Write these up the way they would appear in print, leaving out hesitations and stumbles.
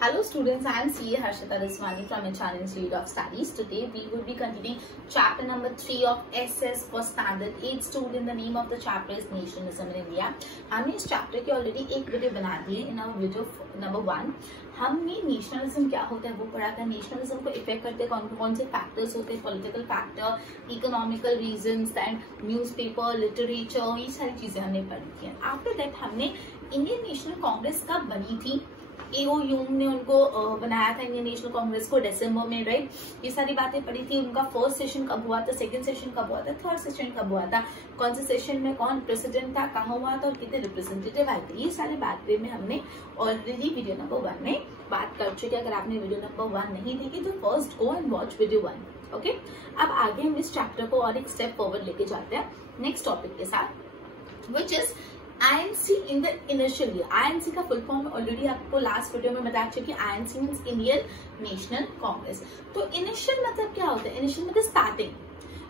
Hello students, I am CA Harshita Riswani from HRN Institute of Studies. Today we will be continuing chapter number 3 of SS for Standard 8 student. The name of the chapter is Nationalism in India. हमने इस chapter की already एक video बना दी है. In our video number 1 हमने nationalism क्या होता है वो पढ़ा था. नेशनलिज्म को इफेक्ट करते कौन कौन से फैक्टर्स होते हैं, political factor, economical reasons and newspaper, literature, ये सारी चीजें हमने पढ़ी थी. आफ्टर दैट हमने इंडियन नेशनल कांग्रेस कब बनी थी, एओ यूंग ने उनको बनाया था इंडियन नेशनल कांग्रेस को दिसंबर में, राइट. ये सारी बातें पढ़ी थी. उनका फर्स्ट सेशन कब हुआ था, सेकंड सेशन कब हुआ था, थर्ड सेशन कब हुआ था, कौन से सेशन में कौन प्रेसिडेंट था, कहाँ हुआ था और कितने रिप्रेजेंटेटिव आए थे. ये सारी बातें में हमने ऑलरेडी वीडियो नंबर 1 में बात कर चुके. अगर आपने वीडियो नंबर 1 नहीं देखी तो first go and watch video 1. Okay, अब आगे हम इस चैप्टर को और एक स्टेप फॉरवर्ड लेके जाते हैं नेक्स्ट टॉपिक के साथ, which is INC in the initial year. INC का फुल फॉर्म ऑलरेडी आपको लास्ट वीडियो में बता चुकी. INC means Indian National Congress. तो इनिशियल मतलब क्या होता है, इनिशियल मतलब स्टार्टिंग.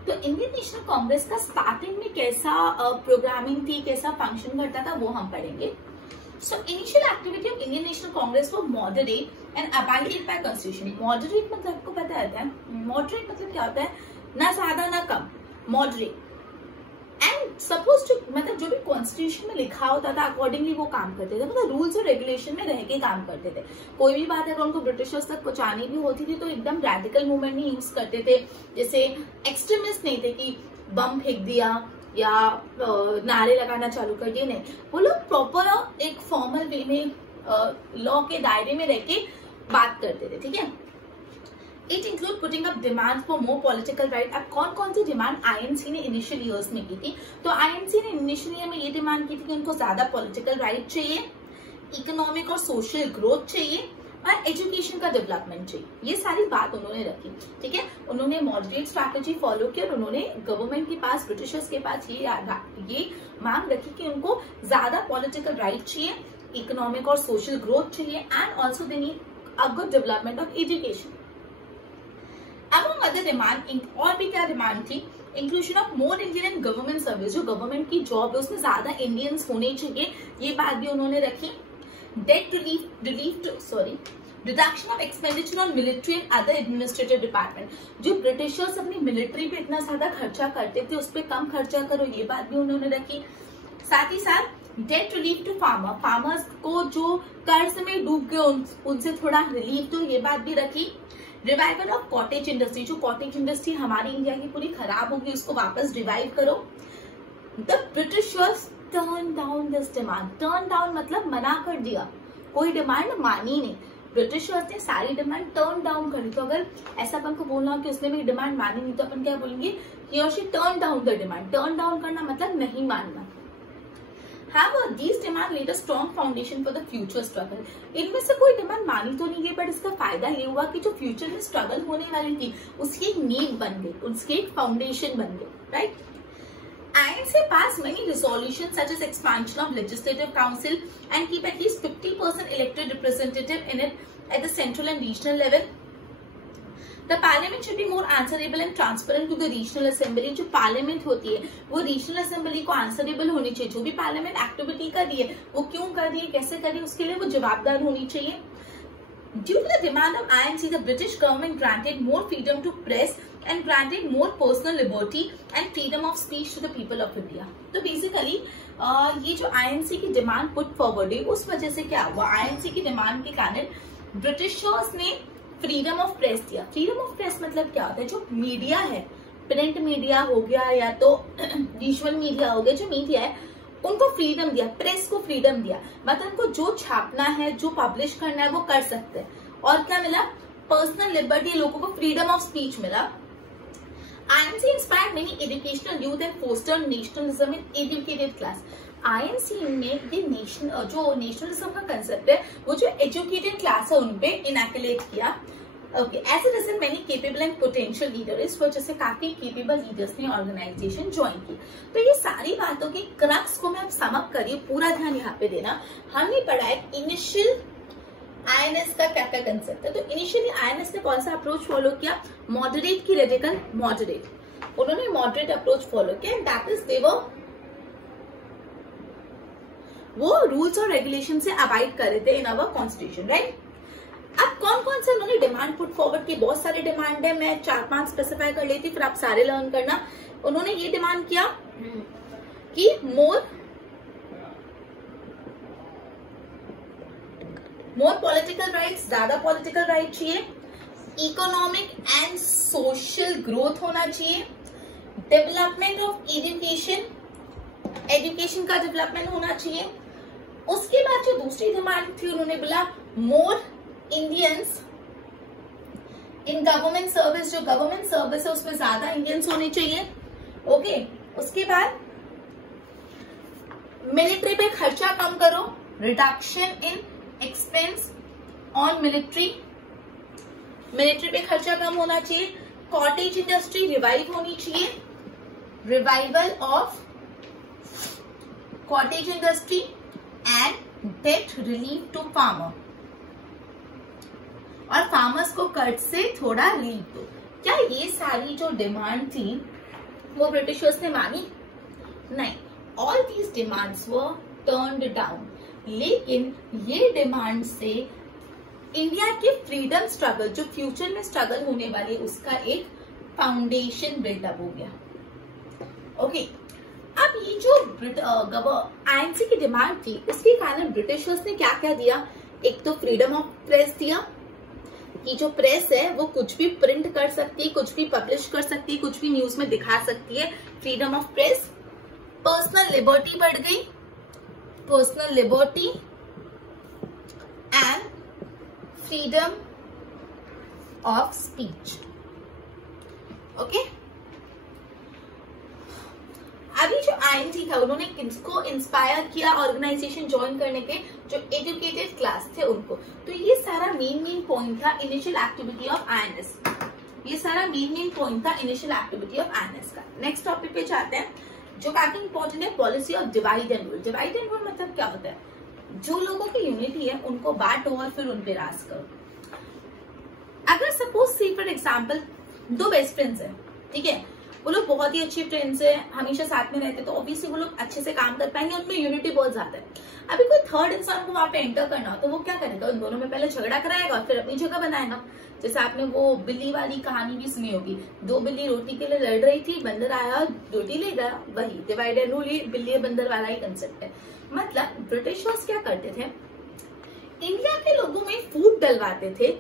तो इंडियन नेशनल कांग्रेस का स्टार्टिंग में कैसा प्रोग्रामिंग थी, कैसा फंक्शन करता था वो हम पढ़ेंगे. So initial activity of Indian National Congress वो moderate and abided by constitution. Moderate मतलब आपको पता है, मॉडरेट मतलब क्या होता है, ना ज्यादा ना कम, मॉडरेट. एंड सपोज टू मतलब जो भी कॉन्स्टिट्यूशन में लिखा होता था अकॉर्डिंगली वो काम करते थे. मतलब रूल्स और रेगुलेशन में रह के काम करते थे. कोई भी बात अगर उनको ब्रिटिशर्स तक पहुंचानी भी होती थी तो एकदम रैडिकल मूवमेंट नहीं यूज करते थे. जैसे एक्सट्रीमिस्ट नहीं थे कि बम फेंक दिया या नारे लगाना चालू कर दिए, नहीं. वो लोग प्रॉपर एक फॉर्मल वे में लॉ के दायरे में रह के बात करते थे. ठीक है. It include putting up demand for more political right. अब कौन कौन सी डिमांड आईएनसी ने इनिशियल ईयर्स में की थी, तो आईएनसी ने इनिशियल ईयर में ये डिमांड की थी कि उनको ज्यादा पॉलिटिकल राइट चाहिए, इकोनॉमिक और सोशल ग्रोथ चाहिए और एजुकेशन का डेवलपमेंट चाहिए. ये सारी बात उन्होंने रखी. ठीक है. उन्होंने मॉडरेट स्ट्रैटेजी फॉलो की और उन्होंने गवर्नमेंट के पास, ब्रिटिशर्स के पास ये मांग रखी कि उनको ज्यादा पॉलिटिकल राइट चाहिए, इकोनॉमिक और सोशल ग्रोथ चाहिए and also they need a good development of education. Among other demand, और भी क्या डिमांड थी, inclusion of more Indian in government service. जो गवर्नमेंट की जॉब है उसमें ज्यादा इंडियंस होने चाहिए, ये बात भी उन्होंने रखी. Date reduction of expenditure on military and other administrative department. जो ब्रिटिशर्स अपनी मिलिट्री पे इतना ज्यादा खर्चा करते थे उस पर कम खर्चा करो, ये बात भी उन्होंने रखी. साथ ही साथ डेट रिलीफ टू फार्मर्स को जो कर्ज में डूब गए उनसे थोड़ा रिलीफ दो, ये बात भी रखी. Revival of cottage industry. जो कॉटेज इंडस्ट्री हमारी इंडिया की पूरी खराब होगी उसको वापस रिवाइव करो. The Britishers turn down this demand. Turn down मतलब मना कर दिया, कोई डिमांड मानी नहीं. ब्रिटिशर्स ने सारी डिमांड टर्न डाउन कर दी. तो अगर ऐसा अपन को बोलना हो कि उसने मेरी डिमांड मानी नहीं तो अपन क्या बोलेंगे, ही और she turn down the demand. Turn down करना मतलब नहीं मानना. However, these demand laid a strong foundation for the future struggle. इनमें से कोई डिमांड मानी तो नहीं गई, बट इसका फायदा ये हुआ कि जो फ्यूचर में स्ट्रगल होने वाली थी उसकी एक नींव बन गई, उसकी एक फाउंडेशन बन गई, right. INC passed many resolutions such as expansion of legislative council and keep at least 50% elected representative in it at the central and regional level. The parliament should be more answerable and transparent to the regional assembly. जो parliament होती है वो regional assembly को answerable होनी चाहिए. जो भी parliament activity कर रही है वो क्यों कर रही है, कैसे कर रही है, उसके लिए वो जवाबदार होनी चाहिए. Due to the demand of INC, the British government granted more freedom to press and granted more personal liberty and freedom of speech to the people of India. तो बेसिकली ये जो INC की डिमांड पुट फॉरवर्ड है उस वजह से क्या हुआ, INC की डिमांड के कारण ब्रिटिशर्स ने फ्रीडम ऑफ प्रेस दिया. फ्रीडम ऑफ प्रेस मतलब क्या होता है, जो मीडिया है, प्रिंट मीडिया हो गया या तो विजुअल मीडिया हो गया, जो मीडिया है उनको फ्रीडम दिया, प्रेस को फ्रीडम दिया. मतलब उनको जो छापना है, जो पब्लिश करना है वो कर सकते हैं. और क्या मिला, पर्सनल लिबर्टी, लोगों को फ्रीडम ऑफ स्पीच मिला. INC inspired many educational youth and fostered nationalism in educated class. INC ने ये जो नेशनलिज्म का कंसेप्ट है वो जो एजुकेटेड क्लास है उनपे इनैकुलेट किया. Okay, as a result many capable and potential leader, इस वजह से काफी केपेबल लीडर्स ने ऑर्गेनाइजेशन ज्वाइन की. तो ये सारी बातों की क्रक्स को मैं अब सम अप करिए, पूरा ध्यान यहाँ पे देना. हमने पढ़ा है इनिशियल INS का क्या क्या कंसेप्ट है. तो इनिशियली INS ने कौन सा अप्रोच फॉलो किया, मॉडरेट की रेडिकल मॉडरेट. उन्होंने मॉडरेट अप्रोच फॉलो किया एंड दैट इज दे वर वो रूल्स और रेगुलेशन से अबाइड कर रहे थे इन अवर कॉन्स्टिट्यूशन, राइट. अब कौन कौन से उन्होंने डिमांड पुट फॉरवर्ड की, बहुत सारे डिमांड है, मैं 4-5 स्पेसिफाई कर लेती, फिर आप सारे लर्न करना। उन्होंने ये डिमांड किया कि मोर पॉलिटिकल राइट्स, ज्यादा पॉलिटिकल राइट चाहिए, इकोनॉमिक एंड सोशल ग्रोथ होना चाहिए, डेवलपमेंट ऑफ एजुकेशन का डेवलपमेंट होना चाहिए। उसके बाद जो दूसरी डिमांड थी, उन्होंने बोला मोर इंडियंस इन गवर्नमेंट सर्विस, जो गवर्नमेंट सर्विस है उसमें ज्यादा इंडियंस होने चाहिए। ओके, उसके बाद मिलिट्री पे खर्चा कम करो, reduction in expense on military पे खर्चा कम होना चाहिए। कॉटेज इंडस्ट्री रिवाइव होनी चाहिए, revival of cottage industry and debt relief to farmer, और फार्मर्स को कर्ज से थोड़ा रिलीफ दो। क्या ये सारी जो डिमांड थी वो ब्रिटिशर्स ने मानी? नहीं, all these demands were turned down. लेकिन ये डिमांड से इंडिया के फ्रीडम स्ट्रगल, जो फ्यूचर में स्ट्रगल होने वाली, उसका एक फाउंडेशन बिल्डअप हो गया। ओके, अब ये जो आईएनसी की डिमांड थी, उसके कारण ब्रिटिशर्स ने क्या क्या दिया? एक तो फ्रीडम ऑफ प्रेस दिया, कि जो प्रेस है वो कुछ भी प्रिंट कर सकती है, कुछ भी पब्लिश कर सकती है, कुछ भी न्यूज में दिखा सकती है, freedom of press. Personal liberty बढ़ गई, personal liberty and freedom of speech. Okay, अभी जो आईएनसी था, उन्होंने किसको इंस्पायर किया ऑर्गेनाइजेशन ज्वाइन करने के? जो एजुकेटेड क्लास थे उनको। तो ये सारा मेन पॉइंट था इनिशियल एक्टिविटी ऑफ आईएनएस। ये सारा मेन पॉइंट था इनिशियल एक्टिविटी ऑफ आईएनएस का। नेक्स्ट टॉपिक पे जाते हैं, जो काफी इंपॉर्टेंट है, policy of divide and rule. Divide and rule मतलब क्या होता है? जो लोगों की यूनिटी है उनको बांटो और फिर उन पे राज करो। अगर सपोज सी फॉर एग्जाम्पल दो बेस्ट फ्रेंड्स है, ठीक है, वो लोग बहुत ही अच्छे फ्रेंड्स हैं, हमेशा साथ में रहते, तो ऑब्वियसली वो लोग अच्छे से काम कर पाएंगे, उनमें यूनिटी बहुत ज्यादा है। अभी कोई थर्ड इंसान को वहां पे एंटर करना हो तो वो क्या करेगा? उन दोनों में पहले झगड़ा कराएगा और फिर अपनी जगह बनाएगा। जैसे आपने वो बिल्ली वाली कहानी भी सुनी होगी, दो बिल्ली रोटी के लिए लड़ रही थी, बंदर आया रोटी ले गया। वही डिवाइड एंड रूल, बिल्ली बंदर वाला ही कंसेप्ट है। मतलब ब्रिटिशर्स क्या करते थे, इंडिया के लोगों में फूट डलवाते थे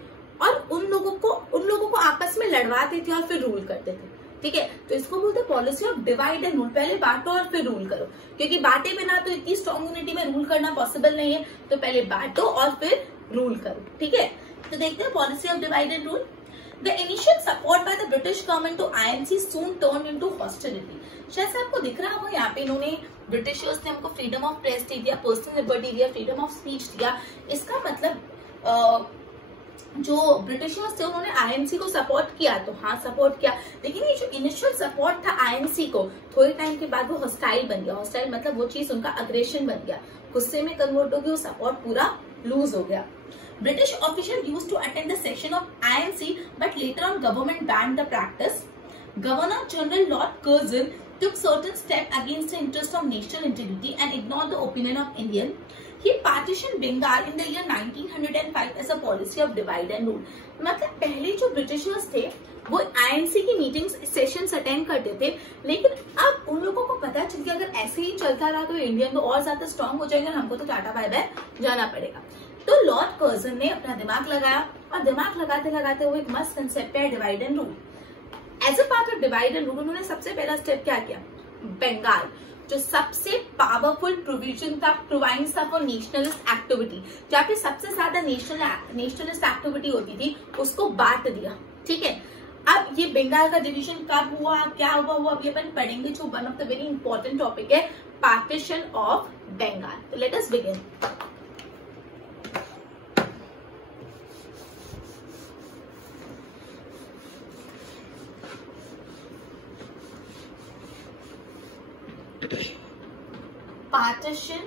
और उन लोगों को आपस में लड़वाते थे और फिर रूल करते थे। ठीक है, तो इसको बोलते हैं policy of divide and rule. पहले बांटो और फिर रूल करो, क्योंकि बांटे बिना तो इतनी स्ट्रॉन्ग यूनिटी में रूल करना पॉसिबल नहीं है। तो पहले बांटो और फिर रूल करो। ठीक है, तो देखते हैं policy of divide and rule. The initial support by the British government to INC soon turn into hostility. शायद से आपको दिख रहा होगा यहाँ पे इन्होंने ब्रिटिशर्स ने हमको फ्रीडम ऑफ प्रेस दिया, पर्सनल लिबर्टी दिया, फ्रीडम ऑफ स्पीच दिया। इसका मतलब जो ब्रिटिशर्स थे उन्होंने आईएनसी को सपोर्ट किया, तो हाँ सपोर्ट किया, लेकिन ये जो इनिशियल सपोर्ट था आईएनसी को, थोड़े टाइम के बाद वो हॉस्टाइल बन गया। हॉस्टाइल मतलब वो चीज उनका अग्रेशन बन गया, गुस्से में कन्वर्ट हो गया, वो सपोर्ट पूरा लूज हो गया। British officials used to attend the session of INC, but later on government banned the practice. Governor General Lord Curzon took certain steps against the interest of national integrity and ignored the opinion of Indian. He partitioned Bengal in the year 1905 as a policy of divide and rule. मतलब पहले जो Britishers थे वो INC की meetings sessions attend करते थे, लेकिन अब उन लोगों को पता चल गया अगर ऐसे ही चलता रहा तो इंडियन तो और ज्यादा स्ट्रांग हो जाएंगे, हमको तो टाटा बाय बाय जाना पड़ेगा। तो लॉर्ड कर्जन ने अपना दिमाग लगाया और दिमाग लगाते लगाते वो एक मस्त कंसेप्ट है divide and rule. As a part of divide and rule उन्होंने सबसे पहला स्टेप क्या किया, बंगाल जो सबसे पावरफुल प्रोविजन था, प्रोवाइड था फॉर नेशनलिस्ट एक्टिविटी, जहाँ पे सबसे ज्यादा नेशनलिस्ट एक्टिविटी होती थी, उसको बांट दिया। ठीक है, अब ये बंगाल का डिवीजन कब हुआ, क्या हुआ, वो अभी अपन पढ़ेंगे, जो one of the very important topic है, पार्टीशन ऑफ बंगाल। तो लेट अस बिगिन। पार्टीशन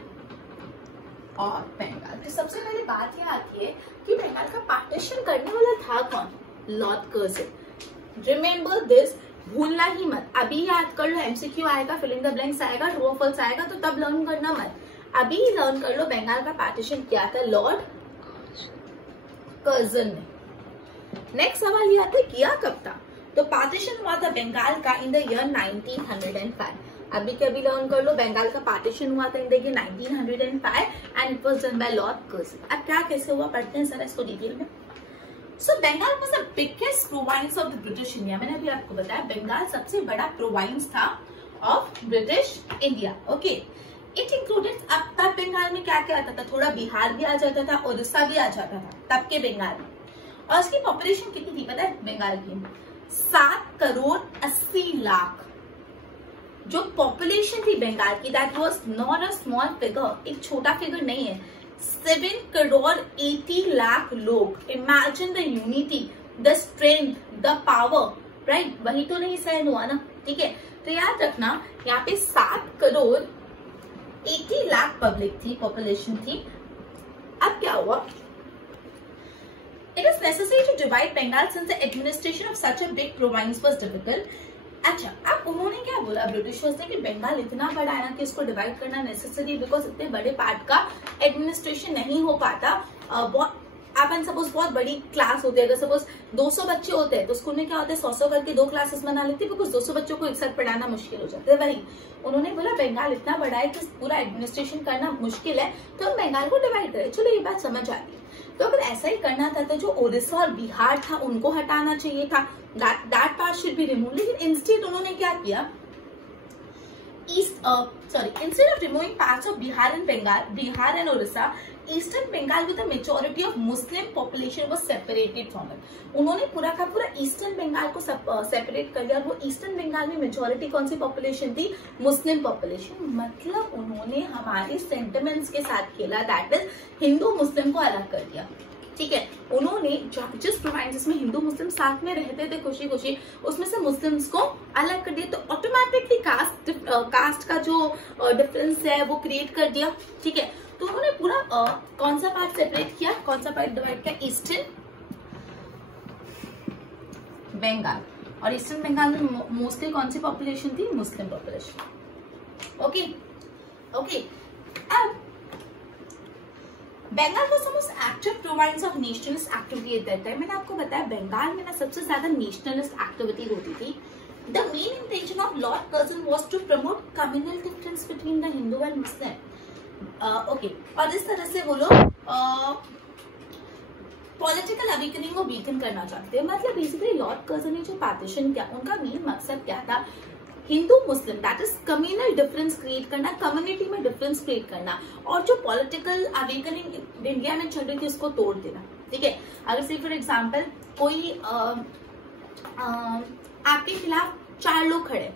और बंगाल। तो सबसे पहले बात यह आती है कि बंगाल का पार्टीशन करने वाला था कौन, लॉर्ड कर्जन। रिमेंबर दिस, भूलना ही मत, अभी याद कर लो, एमसीक्यू आएगा, फिल इन द ब्लैंक्स आएगा, ट्रू और फॉल्स आएगा, तो तब लर्न करना मत, अभी लर्न कर लो बंगाल का पार्टीशन क्या था। लॉर्ड कर्जन ने। नेक्स्ट सवाल ये आता है किया कब था? तो पार्टीशन हुआ था बंगाल का इन द ईयर 1905। अभी के अभी लर्न कर लो, बंगाल का पार्टीशन हुआ था इन the year 1905 and it was done by Lord Curzon. अब क्या कैसे हुआ पढ़ते हैं जरा इसको डिटेल में। So Bengal was the biggest province of the British India. मैंने अभी आपको बताया बंगाल सबसे बड़ा प्रोविंस था of British India. Okay, it included, अब तब बंगाल में क्या क्या आता था? थोड़ा बिहार भी आ जाता था, उड़ीसा भी आ जाता था तब के बंगाल में। और इसकी पॉपुलेशन कितनी थी पता है बंगाल की? 7,80,00,000 जो पॉपुलेशन थी बंगाल की, that was not a small figure, एक छोटा फिगर नहीं है। 7,80,00,000 लोग। Imagine the unity, the strength, the power, right? वही तो नहीं सहन हुआ ना, ठीक है? तो याद रखना यहाँ पे 7,80,00,000 पब्लिक थी, पॉपुलेशन थी। अब क्या हुआ? It is necessary to divide Bengal since the administration of such a big province was difficult. अच्छा, अब उन्होंने क्या बोला ब्रिटिशर्स ने कि बंगाल इतना बड़ा है ना कि इसको डिवाइड करना नेसेसरी, बिकॉज इतने बड़े पार्ट का एडमिनिस्ट्रेशन नहीं हो पाता। अपन सपोज बहुत बड़ी क्लास होती है, अगर सपोज 200 बच्चे होते हैं तो स्कूल में क्या होता है 100 करके 2 क्लासेस बना लेती है, बिकॉज 200 बच्चों को एक साथ पढ़ाना मुश्किल हो जाता है। वही उन्होंने बोला बंगाल इतना बड़ा है कि पूरा एडमिनिस्ट्रेशन करना मुश्किल है, तो हम बंगाल को डिवाइड करें। चलो ये बात समझ आ गई। तो अगर ऐसा ही करना था तो जो उड़ीसा और बिहार था उनको हटाना चाहिए था, that part should be remove. लेकिन इंस्टेड उन्होंने क्या किया? instead of removing parts of Bihar and Orissa, Eastern Bengal with a majority of Muslim population was separated from it. उन्होंने पूरा का पूरा ईस्टर्न बंगाल को सेपरेट कर दिया। वो ईस्टर्न बंगाल में मेजोरिटी कौन सी पॉपुलेशन थी? Muslim population. मतलब उन्होंने हमारे सेंटिमेंट्स के साथ खेला, दैट इज हिंदू मुस्लिम को अलग कर दिया, ठीक है? उन्होंने जिस प्रोविंसेस में हिंदू मुस्लिम साथ में रहते थे खुशी खुशी, उसमें से मुस्लिम्स को अलग कर दिया। तो ऑटोमेटिकली कास्ट का जो डिफरेंस है वो क्रिएट कर दिया, ठीक है? तो उन्होंने पूरा कौन सा पार्ट सेपरेट किया, कौन सा पार्ट डिवाइड किया? ईस्टर्न बंगाल। और ईस्टर्न बंगाल में मोस्टली कौन सी पॉपुलेशन थी? Muslim population. Okay okay. अब Bengal was the most active province of nationalist activity at that time. मैंने आपको बताया बंगाल में ना सबसे ज्यादा नेशनलिस्ट एक्टिविटी होती थी। The main intention of Lord Curzon was to promote communal difference between the Hindu and Muslim. Okay, और इस तरह से वो लोग पॉलिटिकल अवेकनिंग को वीकन करना चाहते हैं। मतलब बेसिकली लॉर्ड कर्जन ने जो पार्टीशन किया, उनका मेन मकसद क्या था? Hindu Muslim that is communal difference create करना, कम्युनिटी में डिफरेंस क्रिएट करना, और जो पॉलिटिकल अवेकनिंग इंडिया में चल रही थी उसको तोड़ देना, ठीक है? अगर से फॉर एग्जांपल कोई आपके खिलाफ 4 लोग खड़े,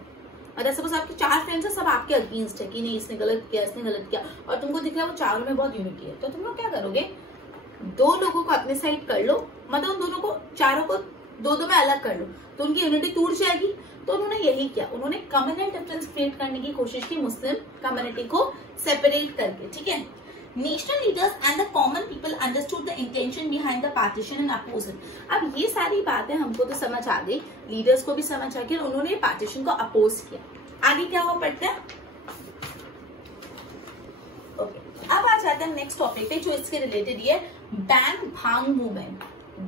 अगर सपोज आपके 4 फ्रेंड्स है, सब आपके अगेंस्ट है कि नहीं इसने गलत किया, इसने गलत किया, और तुमको दिख रहा है वो चारों में बहुत यूनिटी है, तो तुम लोग क्या करोगे? 2 लोगों को अपने साइड कर लो, मतलब उन दोनों को, चारों को 2-2 में अलग कर लो, तो उनकी यूनिटी टूट जाएगी। तो उन्होंने यही किया, उन्होंने कम्युनल डिफरेंस क्रिएट करने की कोशिश की मुस्लिम कम्युनिटी को सेपरेट करके, ठीक है? National leaders and the common people understood the intention behind the partition and oppose it. अब ये सारी बातें हमको तो समझ आ गई, लीडर्स को भी समझ आ गई, उन्होंने पार्टीशन को अपोज किया। आगे क्या हुआ पढ़ते हैं। ओके, अब आ जाते हैं नेक्स्ट टॉपिक पे जो इसके रिलेटेड है, बैंग भांग मूवमेंट।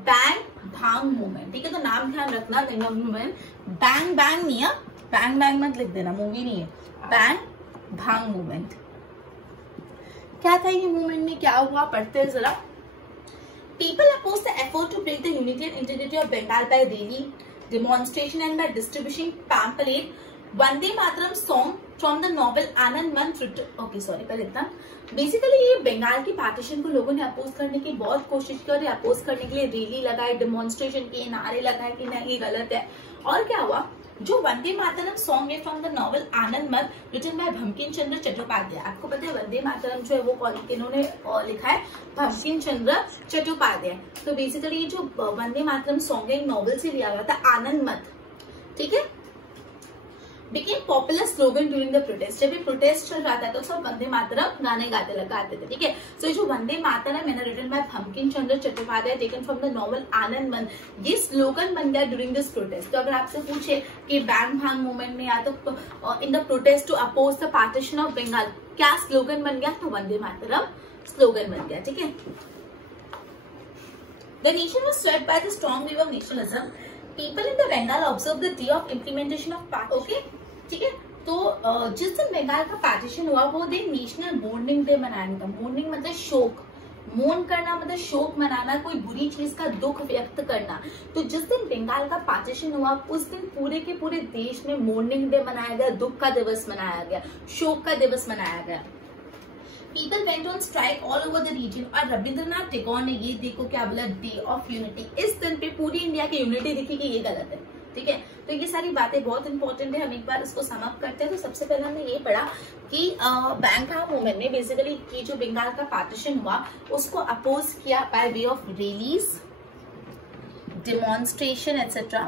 बैंग भांग मूवमेंट, ठीक है? तो नाम ध्यान रखना, बैंग मूवमेंट, बैंग बैंग नहीं है, बैंग बैंग मत लिख देना, मूवी नहीं है, बैंग भांग मूवमेंट। क्या था ये मूवमेंट में, क्या हुआ पढ़ते हैं जरा। People opposed the effort to break the unity and integrity of Bengal by rally, demonstration and by distributing pamphlet, Vande Mataram song from the novel Anand Man Frit. Okay, sorry, पहले इतना। Basically ये बंगाल की partition को लोगों ने oppose करने की बहुत कोशिश की, और अपोज करने के लिए रैली लगाए, डेमोन्स्ट्रेशन किए, नारे लगाए कि नहीं ये गलत है। और क्या हुआ? जो वंदे मातरम सॉन्ग है फ्रॉम द नॉवल आनंद मत रिटन बाय बंकिम चंद्र चट्टोपाध्याय। आपको पता है वंदे मातरम जो है वो इन्होंने लिखा है बंकिम चंद्र चट्टोपाध्याय। तो बेसिकली ये जो वंदे मातरम सॉन्ग है नॉवल से लिया हुआ था, आनंद मत, ठीक है? became popular slogan during the protest. जब ये प्रोटेस्ट चल रहा था तो सब वंदे मातरम गाने गाते थे, ठीक है? सो जो वंदे मातरम है ना, written by Bankim Chandra Chattopadhyay, taken from the novel Anand Math, ये स्लोगन बन गया ड्यूरिंग दिस प्रोटेस्ट। तो अगर आपसे पूछे कि बैंग भांग मूवमेंट में या तो in the protest to oppose the partition of Bengal, क्या स्लोगन बन गया? तो वंदे मातरम स्लोगन बन गया, ठीक है? The nation was swept by the strong wave of nationalism. People in the Bengal observed the day of implementation of partition. Okay, ठीक है. तो जिस दिन बंगाल का पार्टीशन हुआ वो दिन नेशनल मोर्निंग डे मनाने का. मोर्निंग मतलब शोक, मौन करना मतलब शोक मनाना, कोई बुरी चीज का दुख व्यक्त करना. तो जिस दिन बंगाल का पार्टीशन हुआ उस दिन पूरे के पूरे देश में मोर्निंग डे मनाया गया, दुख का दिवस मनाया गया, शोक का दिवस मनाया गया. People went on strike all over the region. और रविंद्रनाथ टैगोर ने ये देखो क्या बोला, डे ऑफ यूनिटी. इस दिन पे पूरी इंडिया की यूनिटी दिखी कि ये गलत है. ठीक है, तो ये सारी बातें बहुत इंपॉर्टेंट है. हम एक बार इसको सम अप करते हैं. तो सबसे पहले हमने ये पढ़ा कि बैंकॉक मूवमेंट में बेसिकली ये जो बंगाल का पार्टीशन हुआ उसको अपोज किया by way of rallies, demonstration etcetera.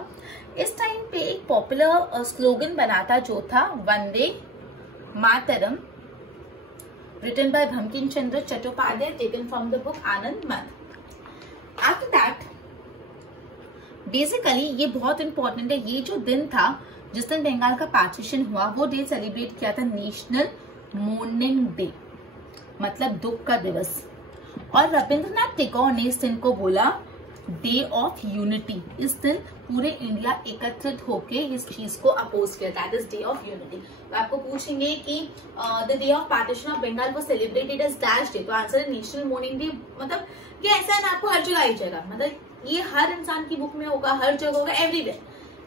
इस टाइम पे एक पॉपुलर स्लोगन बना था जो था Vande Mataram, written by Bankim Chandra Chattopadhyay, taken from the book Anand Madh. After that, basically ये बहुत इंपॉर्टेंट है. ये जो दिन था जिस दिन बंगाल का पार्टीशन हुआ वो डे सेलिब्रेट किया था नेशनल मोर्निंग डे, मतलब दुख का दिवस. और रविंद्रनाथ टैगोर ने इस दिन को बोला डे ऑफ यूनिटी. इस दिन पूरे इंडिया एकत्रित होके इस चीज को अपोज किया, that is day of unity. तो आपको पूछेंगे कि the day of partition of Bengal को सेलिब्रेटेड एज डैश डे. तो आंसर है नेशनल मोर्निंग डे. मतलब ये ऐसा है ना, आपको हर जगह आई जाएगा, मतलब ये हर इंसान की बुक में होगा, हर जगह होगा, एवरीवेयर,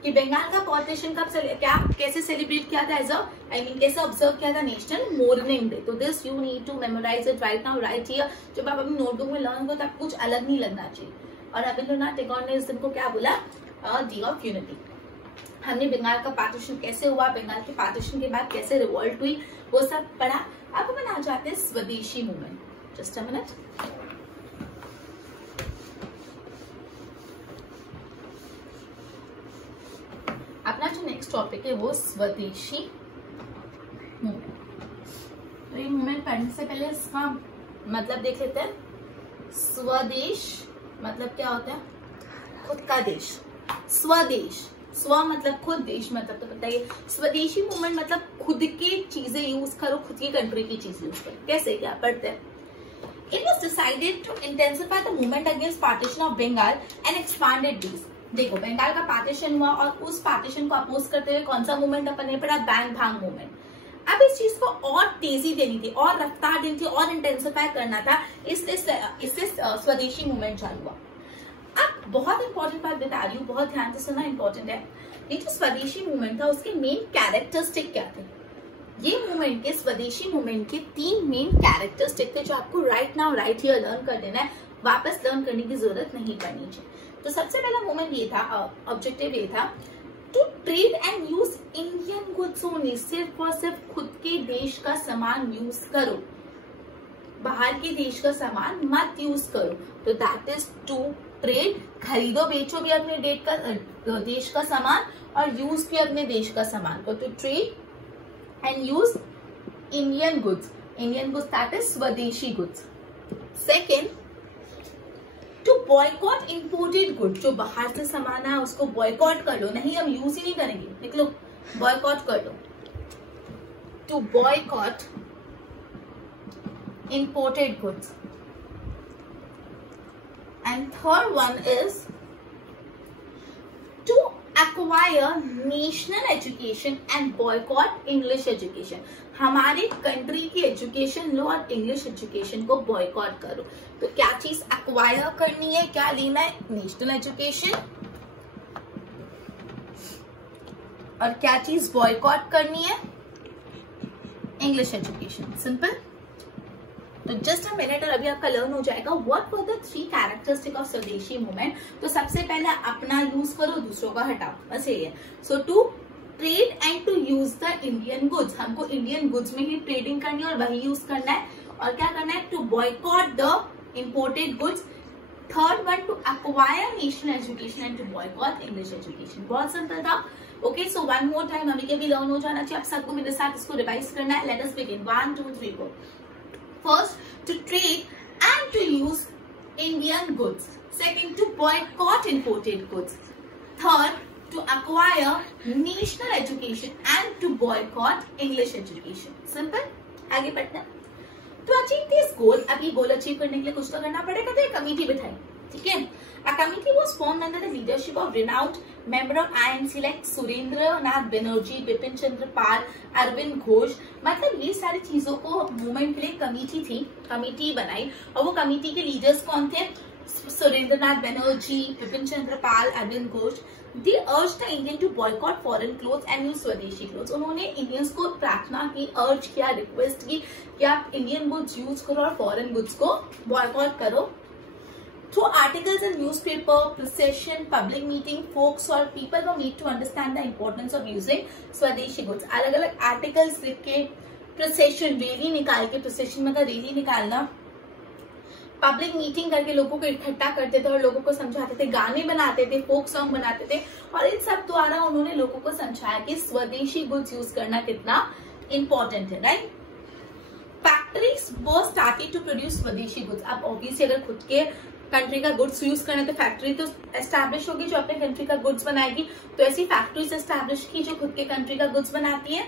कि बंगाल का पार्टीशन कब क्या कैसे सेलिब्रेट किया था, एज कैसे ऑब्जर्व किया था, नेशनल मोर्निंग डे. तो this you need to memorise it right now, right here. जब आप अपनी नोटबुक में लर्न करो तो आपको कुछ अलग नहीं लगना चाहिए. और रविंद्रनाथ टैगोर ने इस दिन को क्या बोला, डे ऑफ यूनिटी. हमने बंगाल का पार्टीशन कैसे हुआ, बंगाल के पार्टीशन के बाद कैसे रिवॉल्ट हुई, वो सब पढ़ा. अब हम आ जाते हैं स्वदेशी मूवमेंट. Just a minute. अपना जो नेक्स्ट टॉपिक है वो स्वदेशी मूवमेंट. तो ये मूवमेंट पढ़ने से पहले इसका मतलब देख लेते हैं. स्वदेश मतलब क्या होता है, खुद का देश. स्वदेश, स्व मतलब खुद, देश मतलब तो बताइए. स्वदेशी मूवमेंट मतलब खुद की चीजें यूज करो, खुद की कंट्री की चीज यूज करो. कैसे क्या पढ़ते हैं. It was decided to intensify the movement against partition of Bengal and expanded these. देखो बंगाल का पार्टीशन हुआ और उस पार्टीशन को अपोज करते हुए कौन सा मूवमेंट अपन ने पढ़ा, बैंग भांग मूवमेंट. अब इस चीज को और तेजी देनी थी, और रफ्तार देनी थी, और इंटेंसिफाई करना था, इससे स्वदेशी मूवमेंट चालू हुआ. अब बहुत इंपॉर्टेंट बात बता रही हूँ, बहुत ध्यान से सुनना, इंपॉर्टेंट है. ये जो स्वदेशी मूवमेंट था उसके मेन कैरेक्टरिस्टिक क्या थे. ये मूवमेंट के, स्वदेशी मूवमेंट के 3 मेन कैरेक्टरिस्टिक थे जो आपको right now right here learn कर देना है, वापस लर्न करने की जरूरत नहीं पड़नी चाहिए. तो सबसे पहला मूवमेंट ये था, ऑब्जेक्टिव ये था, to trade and use Indian goods only. सिर्फ और सिर्फ खुद के देश का सामान यूज करो, बाहर के देश का सामान मत यूज करो. तो दैट इज टू ट्रेड. खरीदो बेचो भी अपने देश का सामान और यूज भी अपने देश का सामान को. To trade and use Indian goods. Indian goods that is swadeshi goods. Second, to boycott imported good. जो बाहर से सामान है उसको बॉयकॉट कर लो, नहीं हम यूज ही नहीं करेंगे, निकलो, बॉयकॉट कर लो. To boycott imported goods. And third one is to acquire national education and boycott English education. हमारे कंट्री की एजुकेशन लो और इंग्लिश एजुकेशन को बॉयकॉट करो. तो क्या चीज एक्वायर करनी है, क्या लेना है, नेशनल एजुकेशन, और क्या चीज बॉयकॉट करनी है, इंग्लिश एजुकेशन. सिंपल. तो जस्ट अ मिनट और अभी आपका लर्न हो जाएगा what were the 3 characteristic of स्वदेशी मूवमेंट. तो सबसे पहले अपना यूज करो, दूसरों का हटाओ, बस यही है. So to trade and to use the Indian goods. हमको इंडियन गुड्स में ही ट्रेडिंग करनी है और वही यूज करना है. और क्या करना है, to boycott the imported goods. Third one, to acquire national education and to boycott English education. बहुत सिंपल था. Okay, so one more time अभी के भी लर्न हो जाना चाहिए. आप सबको मेरे साथ इसको रिवाइज करना है. Let us begin. 1 2 3 4. First, to trade and to use Indian goods. Second, to boycott imported goods. Third, to acquire national education and to boycott English education. Simple. आगे बढ़ना. To achieve this goal, अब ये goal achieve करने के लिए कुछ तो करना पड़ेगा. तो एक कमेटी बिठाई. ठीक है। A committee was formed under the leadership of renowned member of INC like Surendra Nath Banerjee, Bipin Chandra Pal, Aurobindo Ghosh. मतलब ये सारी चीजों को मूवमेंट के लिए कमिटी बनाई और वो कमिटी के लीडर्स कौन थे? Surendra Nath Banerjee, Bipin Chandra Pal, Aurobindo Ghosh. They urged the Indian to boycott foreign clothes and use स्वदेशी clothes। उन्होंने इंडियंस को प्रार्थना की, अर्ज किया, रिक्वेस्ट की कि आप इंडियन गुड्स यूज करो और फॉरेन गुड्स को बॉयकॉट करो। Through articles in newspaper, procession, public meeting, folks or people were made to understand the importance of using स्वदेशी goods। अलग अलग आर्टिकल्स लिख के, प्रोसेशन रैली निकाल के, प्रोसेशन मतलब रैली निकालना, पब्लिक मीटिंग करके लोगों को इकट्ठा करते थे और लोगों को समझाते थे, गाने बनाते थे, फोक सॉन्ग बनाते थे और इन सब द्वारा उन्होंने लोगों को समझाया कि स्वदेशी गुड्स यूज करना कितना इंपॉर्टेंट है, right. Factories were started to produce swadeshi goods. अब ऑब्वियसली अगर खुद के कंट्री का गुड्स यूज करना तो फैक्ट्री तो एस्टैब्लिश होगी जो अपने कंट्री का गुड्स बनाएगी, तो ऐसी फैक्ट्रीज एस्टैब्लिश की जो खुद के कंट्री का गुड्स बनाती है।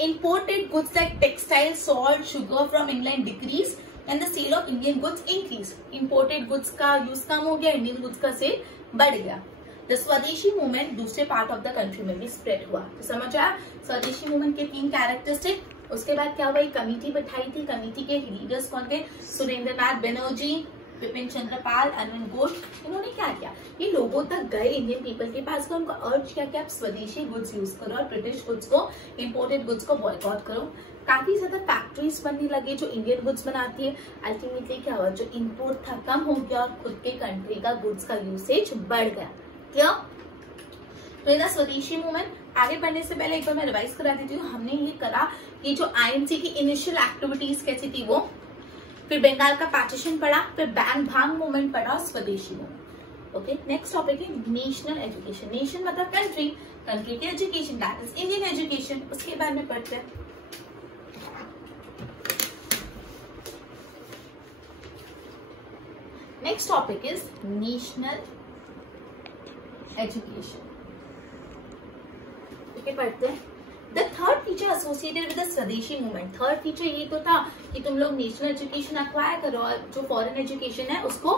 Imported goods like textile, salt, sugar from England decrease and the sale of Indian goods increase. Imported goods का यूज कम हो गया, इंडियन गुड्स का सेल बढ़ गया। द स्वदेशी मूवमेंट दूसरे पार्ट ऑफ द कंट्री में भी स्प्रेड हुआ। तो समझ आया स्वदेशी मूवमेंट के 3 कैरेक्टरिस्टिक। उसके बाद क्या हुआ, एक कमिटी बैठाई थी, कमिटी के लीडर्स कौन थे? सुरेंद्र नाथ बनर्जी, बिपिन चंद्र पाल, अरविंद घोष। इन्होंने क्या किया, ये लोगों तक गए, इंडियन पीपल के पास, उनको अर्ज किया कि आप स्वदेशी गुड्स यूज करो और ब्रिटिश गुड्स को, इंपोर्टेड गुड्स को बॉयकॉट करो। काफी ज्यादा फैक्ट्रीज बनने लगे जो इंडियन गुड्स बनाती है। अल्टीमेटली क्या हुआ, जो इंपोर्ट था कम हो गया और खुद के कंट्री का गुड्स का यूसेज बढ़ गया। क्या तो ये स्वदेशी मूवमेंट। आगे बढ़ने से पहले एक बार मैं रिवाइज करा देती हूँ। हमने ये करा कि जो आईएनसी की इनिशियल एक्टिविटीज कैसी थी वो, फिर बंगाल का पार्टीशन पढ़ा, फिर बैंग भांग मूवमेंट पढ़ा, स्वदेशी मूवमेंट। ओके, नेक्स्ट टॉपिक है नेशनल एजुकेशन। नेशन मतलब कंट्री, कंट्री की education, that is Indian education. उसके बारे में पढ़ते हैं। Next topic is national education. ठीक है, पढ़ते हैं। The third feature associated with the स्वदेशी मूवमेंट। थर्ड फीचर ये तो था कि तुम लोग नेशनल एजुकेशन अक्वायर करो और जो फॉरेन एजुकेशन है उसको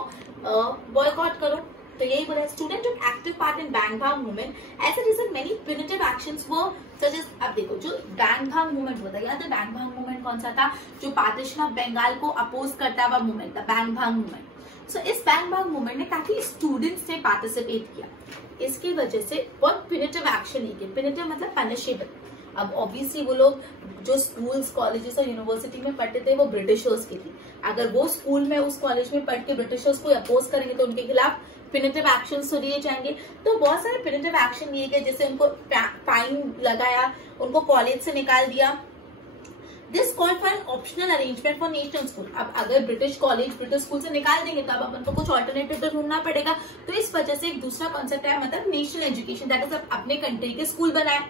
बॉयकॉट करो। तो यही बोला, student took active part in Banga bhang movement. As a result many punitive actions were such as. अब देखो जो बैंग भांग मूवमेंट होता है, याद है बैंग भांग मूवमेंट कौन सा था? जो पार्टीशन ऑफ बंगाल को अपोज करता हुआ मूवमेंट था, बैंग भांग मूवमेंट। सो इस बैंग भांग मूवमेंट में काफी स्टूडेंट्स ने पार्टिसिपेट किया। इसकी वजह से बहुत प्यूनिटिव एक्शन लिए। प्यूनिटिव मतलब पनिशेबल। अब ऑब्वियसली वो लोग जो स्कूल्स, कॉलेजेस और यूनिवर्सिटी में पढ़ते थे वो ब्रिटिशर्स की थी। अगर वो स्कूल में, उस कॉलेज में पढ़ के ब्रिटिशर्स को अपोज करेंगे तो उनके खिलाफ पिनिटिव एक्शन तो लिए जाएंगे। तो बहुत सारे पिनिटिव एक्शन लिए गए, जैसे उनको फाइन लगाया, उनको कॉलेज से निकाल दिया। This call for an optional arrangement for national school. अब अगर ब्रिटिश कॉलेज, ब्रिटिश स्कूल से निकाल देंगे तो अब अपन को कुछ ऑल्टरनेटिव तो ढूंढना पड़ेगा। तो इस वजह से एक दूसरा कॉन्सेप्ट है, मतलब नेशनल एजुकेशन, दैट इज अपने कंट्री के स्कूल बनाए।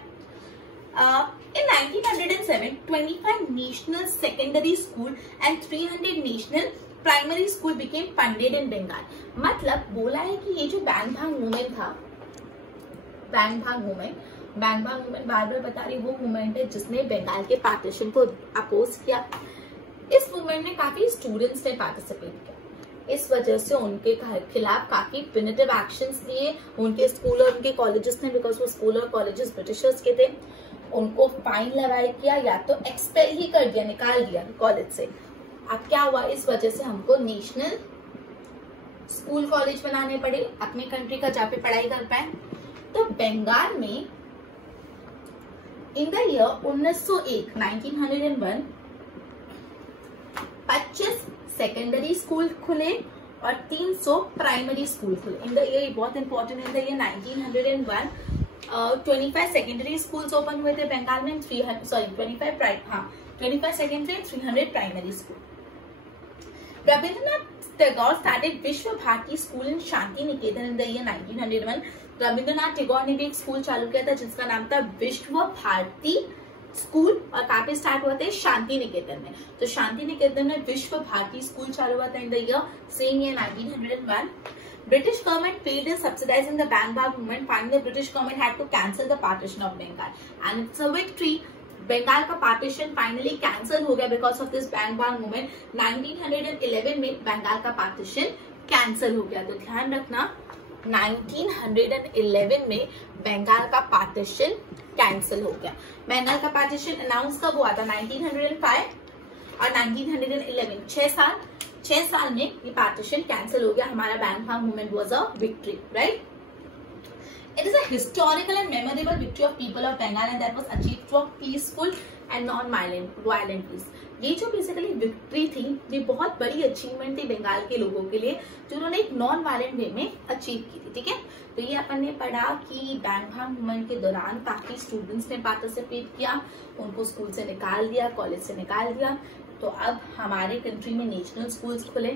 In 1907, 25 national secondary school and 300 national primary school became funded in Bengal। मतलब बोला है कि ये जो बैंग भांग मूवमेंट था, बैंग भांग मूवमेंट बार बार बता रही, वो मूवमेंट है जिसने बंगाल के पार्टीशन को अपोज किया। इस मूवमेंट में काफी स्टूडेंट्स ने पार्टिसिपेट किया। इस वजह से उनके खिलाफ काफी पिनिटिव एक्शंस लिए उनके स्कूल और उनके कॉलेजेस ने, बिकॉज वो स्कूल और कॉलेजेस ब्रिटिशर्स के थे। उनको फाइन लगाया किया या तो एक्सपेल ही कर दिया, निकाल दिया कॉलेज से। अब क्या हुआ, इस वजह से हमको नेशनल स्कूल कॉलेज बनाने पड़े अपने कंट्री का, जहाँ पे पढ़ाई कर पाए। तो बंगाल में in the year 1901 25 secondary school खुले और 300 प्राइमरी स्कूल खुले। इन द ईयर, बहुत important, in the year 1901 25 secondary schools open हुए थे बंगाल में, 25 secondary and 300 primary school. Rabindranath Tagore started Vishwa Bharati school in Shantiniketan in the year 1901। Rabindranath Tagore ने भी एक स्कूल चालू किया था जिसका नाम था विश्व भारती स्कूल, और कहाँ पे स्टार्ट हुआ था? शांति निकेतन में। तो शांति निकेतन में विश्व भारती स्कूल चालू हुआ था इन the year same year 1901। British government failed in subsidizing the Bang Bang movement. Finally, the British government had to cancel the partition of Bengal, and it's a victory. Bengal का पार्टीशन फाइनली कैंसिल हो गया because of this Bang bhang movement. 1911 में बंगाल का partition cancel हो गया। तो ध्यान रखना 1911 में बंगाल का पार्टीशन कैंसिल हो गया। बंगाल का पार्टीशन अनाउंस कब हुआ था? 1905 और 1911, 6 साल में ये पार्टीशन कैंसिल हो गया। हमारा बैंगहाम movement was a victory, right? It is a historical and memorable victory of people of Bengal and that was achieved through a peaceful and non-violent peace. ये जो बेसिकली विक्ट्री थी, ये बहुत बड़ी अचीवमेंट थी बंगाल के लोगों के लिए, जो उन्होंने एक नॉन वायलेंट वे में अचीव की थी। ठीक है, तो ये अपन ने पढ़ा कि बैंगहाम मूवमेंट के दौरान काफी स्टूडेंट्स ने पार्टिसिपेट किया, उनको स्कूल से निकाल दिया, कॉलेज से निकाल दिया। तो अब हमारे कंट्री में नेशनल स्कूल्स खुले,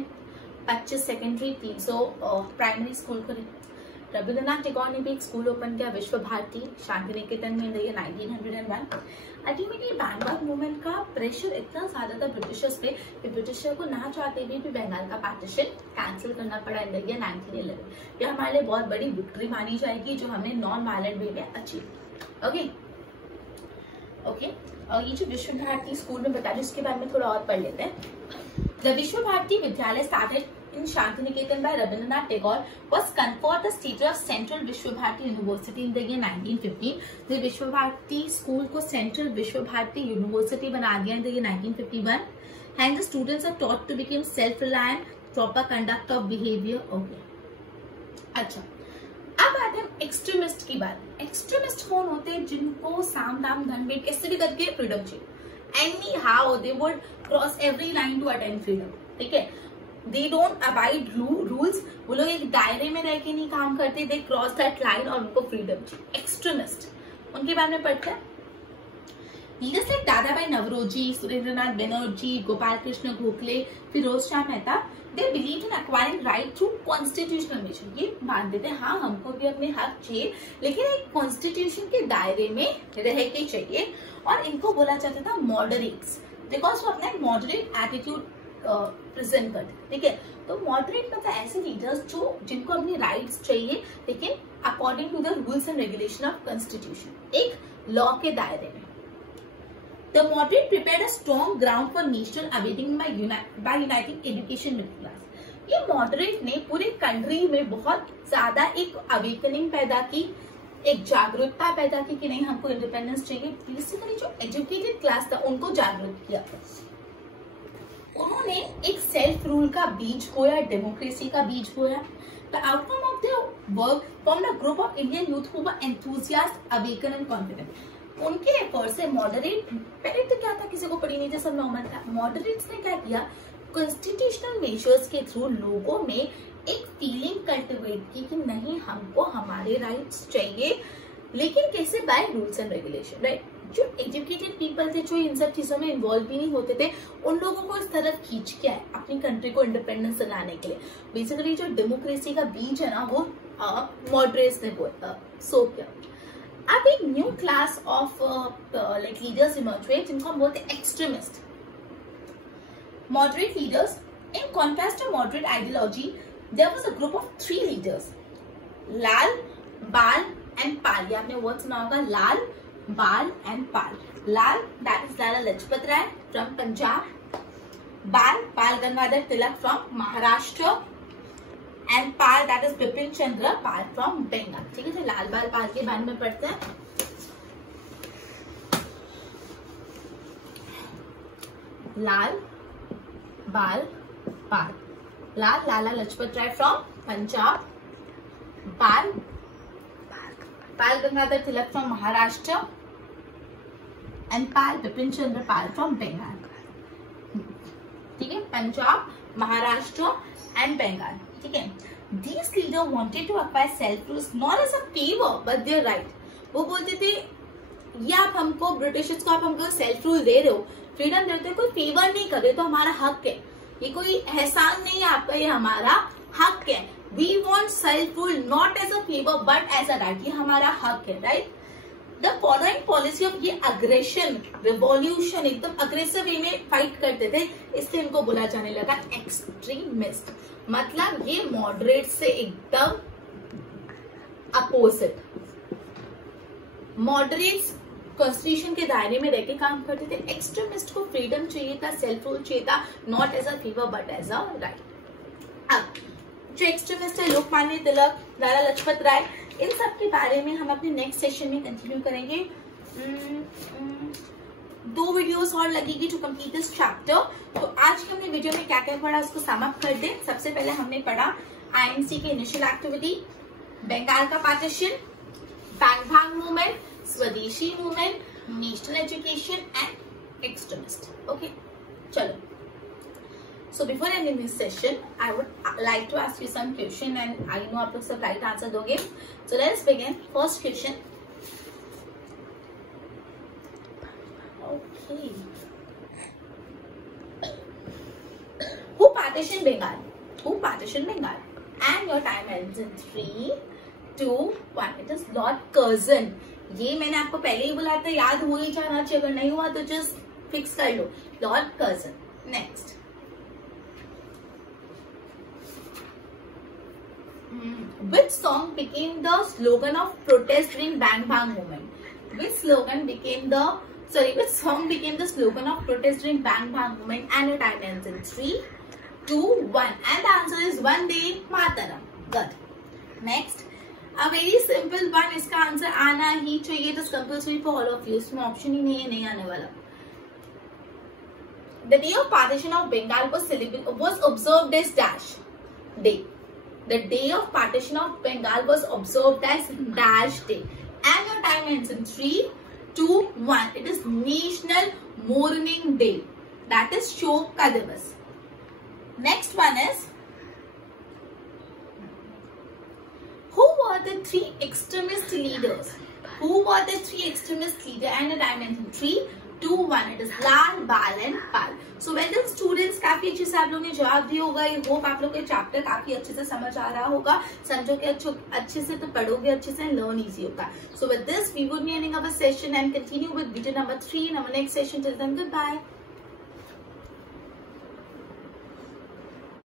25 सेकेंडरी, 300 प्राइमरी स्कूल खुले। रविंद्रनाथ टैगोर ने भी एक स्कूल ओपन किया, विश्व भारती शांति निकेतन में, 1901। अल्टीमेटली बैंगहाम मूवमेंट का प्रेशर इतना ज्यादा था ब्रिटिशर्स पे कि ब्रिटिशर को ना चाहते हुए भी बंगाल का पार्टीशन कैंसिल करना पड़ा इन द ईयर 1911। ये हमारे लिए बहुत बड़ी विक्ट्री मानी जाएगी जो हमने नॉन वायलेंट वे में अचीव। ओके, और ये जो विश्व भारती स्कूल में बताया उसके बारे में थोड़ा और पढ़ लेते हैं। द विश्व भारती विद्यालय started in Shantiniketan by Rabindranath Tagore was conferred the status of Central Vishwa Bharati University in the year 1915. The विश्व भारती स्कूल को सेंट्रल विश्व भारती यूनिवर्सिटी बना दिया in the year 1951. And the students are taught to become self-reliant, proper conduct of behavior. Okay. अच्छा, अब आते हैं extremist की बात। एक्सट्रीमिस्ट कौन होते हैं? जिनको साम दाम दंड भेद कैसे भी करके फ्रीडम चाहिए। Anyhow they would cross every line to attain freedom. ठीक है, दे डोंट अबाइड रूल्स, वो लोग एक दायरे में रह के नहीं काम करते, दे क्रॉस दैट लाइन और उनको फ्रीडम चाहिए। एक्सट्रीमिस्ट, उनके बारे में पढ़ते हैं। Leaders like Dadabhai Naoroji, Surendranath Banerjee, Gopal Krishna Gokhale, Firoz Shah Mehta, they believe in acquiring right through constitutional measure. ये मानते थे हाँ हमको भी अपने हक चाहिए, लेकिन एक कॉन्स्टिट्यूशन के दायरे में रह के चाहिए। और इनको बोला जाता था मॉडरेट्स, बिकॉज वो अपना मॉडरेट एटीट्यूड प्रेजेंट करते। ठीक है, तो मॉडरेट मतलब ऐसे लीडर्स जो जिनको अपनी राइट्स चाहिए लेकिन according to the rules and regulation of constitution, एक लॉ के दायरे में। The moderate prepared a strong ground for national awakening by uniting education middle class. ये मॉडरेट ने पूरे कंट्री में बहुत ज्यादा एक अवेकनिंग पैदा की, एक जागरूकता पैदा की कि नहीं हमको इंडिपेंडेंस चाहिए। बेसिकली जो एजुकेटेड क्लास था उनको जागरूक किया। उन्होंने एक सेल्फ रूल का बीज बोया, डेमोक्रेसी का बीज बोया। The outcome of the work from the group of Indian youth who were enthusiast, awaken and confident. उनके एफर्ट से मॉडरेट, पहले तो क्या था किसी को पड़ी नहीं थी, सब नॉर्मल था। मॉडरेट्स ने क्या किया, कॉन्स्टिट्यूशनल मेजर्स के थ्रू लोगों में एक फीलिंग कल्टिवेट की कि नहीं हमको हमारे राइट्स चाहिए, लेकिन कैसे? By rules and regulation, right? जो एजुकेटेड पीपल थे, जो इन सब चीजों में इन्वॉल्व भी नहीं होते थे, उन लोगों को इस तरफ खींच के आए अपनी कंट्री को इंडिपेंडेंस दिलाने के लिए। बेसिकली जो डेमोक्रेसी का बीज है ना, वो मॉडरेट्स ने सो किया। अब एक new class of like leaders emerge हुए जिनको हम बोलते हैं extremist. Moderate leaders, in contrast to moderate ideology, there was a group of 3 leaders, Lal, Bal and पाल। ये आपने वर्ड सुना होगा, Lal, Bal and Pal. Lal, that is Lala Lajpat Rai from Punjab. Bal, Bal Gangadhar Tilak from Maharashtra. And Pal, that is Bipin Chandra Pal from Bengal. ठीक है, तो लाल, बाल, पाल के बारे में पढ़ते हैं। लाल, बाल, पाल। लाल, लाला Lajpat Rai from Punjab. Bal, Bal Gangadhar Tilak from Maharashtra. And Pal, Bipin Chandra Pal from Bengal. ठीक है, पंजाब, महाराष्ट्र एंड बंगाल। ठीक है, these leaders wanted to acquire self rules not as a favor but their right। वो बोलते थे ये आप हमको ब्रिटिशर्स को, आप हमको सेल्फ रूल दे रहे हो, फ्रीडम देते हो, कोई फेवर नहीं कर रहे, तो हमारा हक है, ये कोई एहसान नहीं है आपका, ये हमारा हक है। We want self rule not as a favor but as a right। ये हमारा हक है, right? The following policy of, ये अग्रेशन, रिवॉल्यूशन, एकदम अग्रेसिव वे में फाइट करते थे, इसलिए इनको बोला जाने लगा एक्सट्रीमिस्ट। मतलब ये मॉडरेट से एकदम अपोजिट। मॉडरेट्स कॉन्स्टिट्यूशन के दायरे में रहकर काम करते थे, एक्सट्रीमिस्ट को फ्रीडम चाहिए था, सेल्फ रूल चाहिए था, not as a favour but as a right. अब जो एक्सट्रीमिस्ट है लोकमान्य तिलक, लाला लाजपत राय, इन सब के बारे में हम अपने नेक्स्ट सेशन में कंटिन्यू करेंगे। 2 वीडियोस और लगेगी टू कंप्लीट दिस चैप्टर। तो आज के हमने वीडियो में क्या क्या पढ़ा उसको सम अप कर दें। सबसे पहले हमने पढ़ा आईएनसी के इनिशियल एक्टिविटी, बंगाल का पार्टीशन, बैंक भाग मूवमेंट, स्वदेशी movement, national education and extremist. Okay, चलो। So before ending this session, I would like to ask you some question and I know आप लोग सब right answer दोगे। So let's begin. First question. Okay. Who partitioned Bengal? Who partitioned Bengal? And your time ends in 3, 2, 1. It is Lord Curzon. ये मैंने आपको पहले ही बोला था, याद हो ही जाना चाहिए, अगर नहीं हुआ तो जस्ट फिक्स कर लो। Lord Curzon. Next. Which song became the slogan of protest during Bang Bang movement? Which song became the slogan of protest during Bang Bang movement? And your time ends in 3, 2, 1. And the answer is Vande Mataram. Good. Next, a very simple one. इसका answer आना ही चाहिए। It is compulsory for all of you. इसमें option ही नहीं आने वाला। The day of partition of Bengal was observed as dash day. The day of partition of Bengal was observed as dash day. And your time ends in 3, 2, 1. It is National Mourning Day. That is शोक का दिवस। Next one is, who were the 3 extremist leaders? Who were the 3 extremist leaders? And your time ends in 3, 2, 1. It is Lal, Bal and Pal. So whether students काफी अच्छे से आप लोगों ने जवाब दिया होगा। आई होप आप लोग के चैप्टर काफी अच्छे से समझ आ रहा होगा। समझो कि अच्छे से तो पढ़ोगे अच्छे से, लर्न इजी होगा। So with this we would be ending our session and continue with video number 3 in our next session. Till then, goodbye.